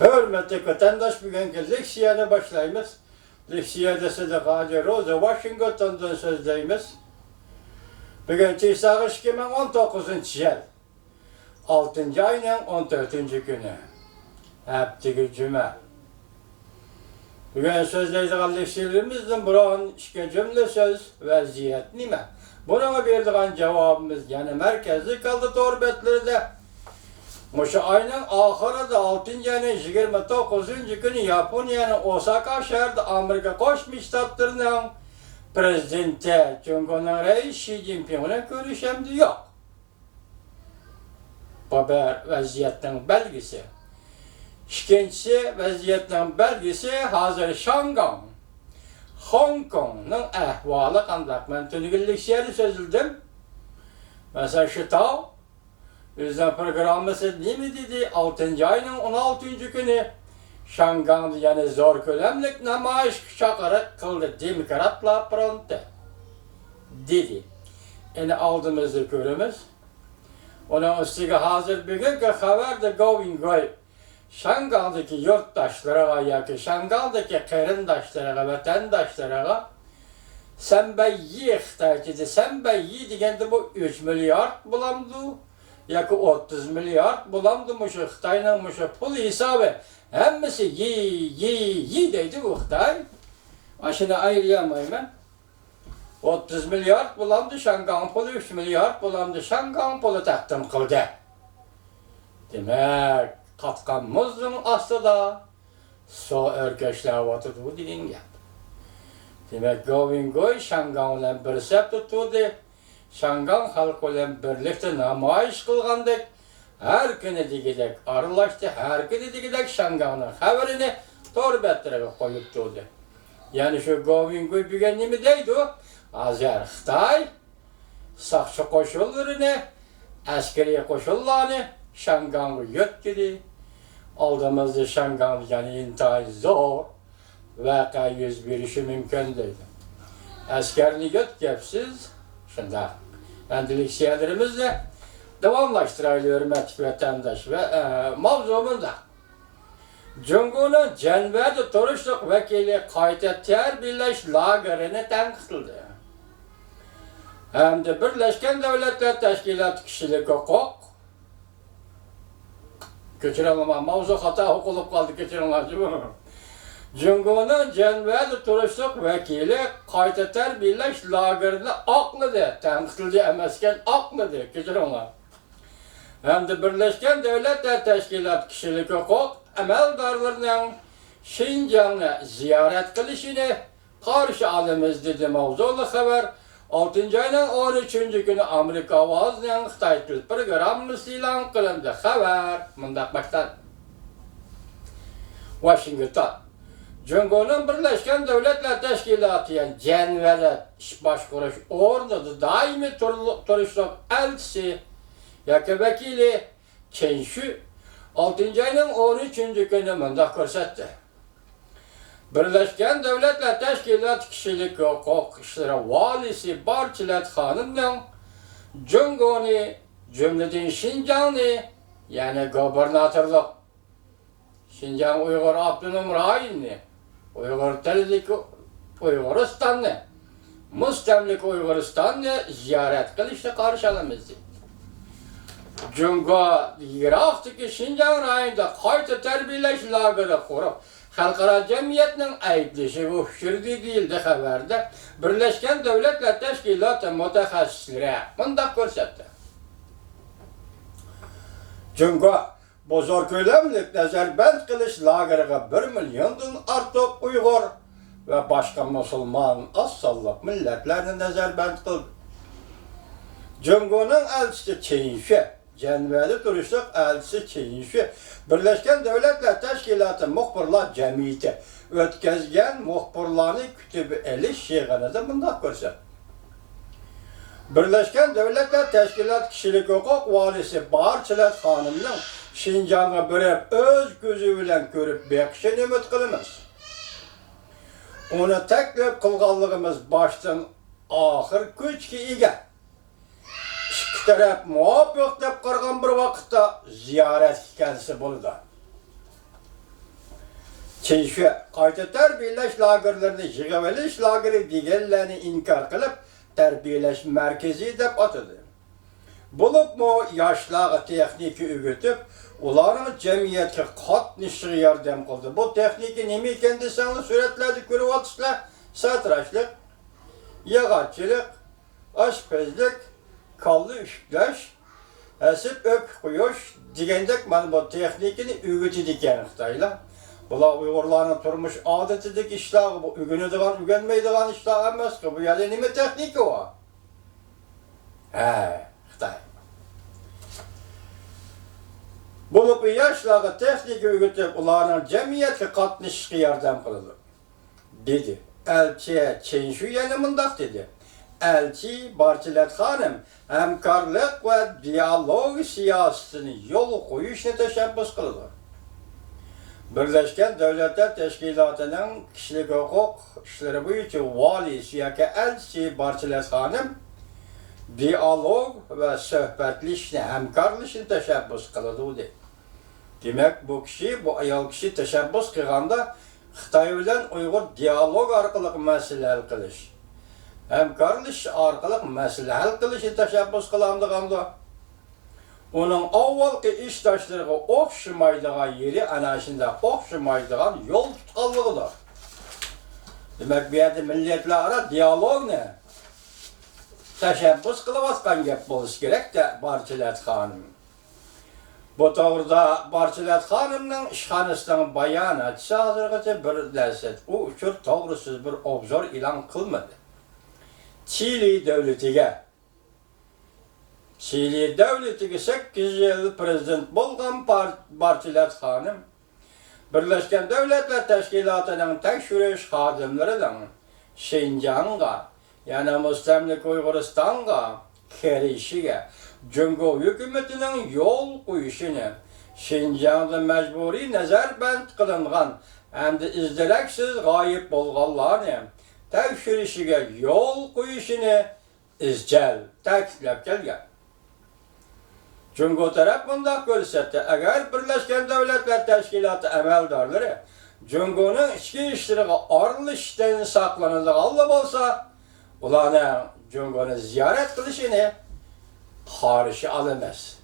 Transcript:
Hürmetli vatandaş, bugünkü leksiyana başlayımız. Leksiyada Sıdık Rosa Washington'dan sözdeyimiz. Bugün Tisağı 2019 yıl. 6. ayının 14. günü. Heptiki cüme. Bugün sözleydiğin leksiyelerimizden buranın işke cümle söz vaziyet nime? Buna verdiğin cevabımız yani merkezli kaldı torbetleri de. Muşu ayının ahırı da 6. ayının 29. günü Japonya'nın Osaka şehirde Amerika Koşmuş Ştatlarının prezidenti Cumhurbaşkanı Reis Xi Jinping'le görüşemdi yok. Bu bir vaziyetin belgesi. İkincisi vaziyetin belgesi hazır Şangay, Hong Kong'un ahvalı kandak. Ben tünükülük şehri sözüldüm. Mesela şu tağ. Bizden programımızı ne mi dedi? 6. ayının 16. günü Şangay'da yani zor kölemlik namayiş şakarı kıldı demokratla pronte dedi. Yani aldığımızı görümüz. Onun üstüge hazır bugünkü haber de going goy. Şangay'daki yurttaşlara ya ki Şangay'daki kırındaşlara, vatandaşlara sen beyi ihtiyacı, sen beyi degende bu 3 milyar bulamdı. Yakı 30 milyar bulamdı muşu Xitay'nın muşu pul hesabı. Hemmisi yi deydi bu Xitay. Aşını ayırayamayım ben. 30 milyar bulamdı Şangay'ın pulu, 3 milyar bulamdı Şangay'ın pulu takdim kıldı. Demek katkanımızın aslında so örkeşler oturdu bu dilin gel. Demek going goy Şangay'la bir sep tutuldu. Şangay halkıyla birlikte namayiş kılgandık. Her günü digidek arılaştı, her günü digidek Şangay'ın haberini torbettere koyup durdu. Yani şu going goy bügen nemi deydi o? Azer Xitay, sakçı koşullarını, askeri koşullarını Şangay'ı yötkedi. Aldığımızda Şangay yani intihar zor, vaka yüz bir işi mümkün değil. Askerini götkepsiz, şunda endüstriyellerimizle devamlaştırılıyor hürmetli vatandaş ve mavzumunda. Cumhur'un Cenvedi Turuşluk Vekili Kaytetyer Birleş Lager'ini tenkıtıldı. Hem de Birleşken Devletler Teşkilatı kişilik hukuk, geçirelim mavzu hata hukuk kaldı geçirelim. Cumhur'un Cenvedi Turuşluk Vekili Kaytetyer Birleş Lager'ini aklıdı, tenkıtıldı emesken aklıdı, geçirelim. Hem de Birleşken Devletler Teşkilatı kişilik hukuk emeldarlarının Şincan'ı ziyaret kılışını karşı alımız dedi mavzulu haber. 6. ayının 13. günü Amerika Avazı'nın Xitay Tül programımız ilan kılındı. Haber mındak baştan. Washington. Cumhur'un Birleşken Devletler Teşkilatı yani Cenvedi iş başkuruş ordu'da daimi turuşluk elçisi yakı vekili Çenşu 6. ayının 13. günü mındak görsetti. Birleşken Devletler Teşkilatı kişilik hukuk işleri valisi Barçilet Hanım'ın Cumhur'u cümleden Şincan'ı yani gobernatörlük Şincan Uygur Abdunum Rahim'ni Uygur Telelik Uyguristan'ı Müstemlik Uyguristan'ı ziyaret kılıştı karşılamızdı. Cumhur Irak'taki Şincan rayında Kaytetyer Birleş Lager'i kurup Halkara Cemiyetinin ayıplışı bu şirdi değildi haberde Birleşken Devletler Teşkilatı mütehassisleri mındak görsetti. Cumhur bu zor kölemlik nezarbent kılış lagerine 1 milyondan artık Uygur ve başka Müslüman assallık milletlerini nezarbent kıldı. Cumhur'un elçisi Çenşu, Cenvedi Turuşluk elçisi Çenşu, Birleşken Devletler Teşkilatı Muhbirlar Cemiyeti ötkezgen muhbirlarını kütübü eliş şeyğini de bundak görsen. Birleşken Devletler Teşkilatı kişilik hukuk valisi Barçilet Hanım'ın Şincan'a börep öz gözü bilen görüp bekişini ümit kılımız. Onu teklif kılganlığımız baştan ahir güç ki ige. İki taraf muvaffak dep qargan bir vaqtda ziyaret hikayesi buldu. Çeşme qayta terbiyeleş lagerlerini yığıveliş lageri digellerini inkar kılıp terbiyeleş merkezi dep atıdı. Bulup mu yaşlığa texniki ügütüp ularını cemiyetke katnışığı yardım kıldı. Bu texniki nemi ekan deseniz suretlerde görüp atışlar satraşlık, yağatçılık, aşpezlik, kallı üşükleş, esip öp kuyuş digendek man bu texnikini ügütü diken Xitayla. Bula Uygurların turmuş adetidik işlağı bu ügünüdüğün, ügenmeydiğin işlağı emez ki bu yani nime texniki o? Xitay. Bulup yaşlığa texniki ügütüp ularının cemiyetke katnışığı yardım kıldı. Dedi. Elçiye Çenşu yanımındak dedi. Elçi Barçilet Hanım hemkarlık ve diyalog siyasetini yol koyuşuna teşebbüs kıldı. Birleşken Devletler Teşkilatı'nın kişilik hukuk işleri boyunca valisi yaki elçi Barçilet Hanım diyalog ve sohbetleşine hemkarlışını teşebbüs kıldı dedi. Demek bu kişi, bu ayol kişi teşebbüs kılganda Xitay bilen Uygur diyalog arkalık mesele hal kılış. Hemkarlış arkalık mesele hal kılışı teşebbüs kılamdıganda onun avvalki iştaşlarına okşamaydıgan yeri ana şinde okşamaydıgan yol tutkallıgıdır. Demek bir yerde milletler diyalog ne? Teşebbüs kılavaskan gep boluş gerek de Barçilet Hanım. Bu doğruda Barçilet Hanım'ın işhanısından bayan etsi hazırgıca bir lezzet. O uçur doğrusuz bir obzor ilan kılmadı. Çili devletige 8 yıl prezident bolgan Barçilet Hanım, Birleşken Devletler Teşkilatı'nın tekşürüş xadimlerinden Şinjan'a, yani Müstemlik Uyguristan'a, kerişige, Cungo hükümetinin yol koyuşunu, Şinjan'da mecburi nezarband kılıngan, hem de izdireksiz gayip bolganlarını, tekşürüşige yol koyuşunu izcel, teklep gelgen. Cungo taraf bundak görsetdi. Eğer Birleşken Devletler Teşkilatı emeldarları Cungo'nun içki işlerine arılıştan saklanıcı Allah olsa, ulanın Cungo'nu ziyaret kılışını karşı alamaz.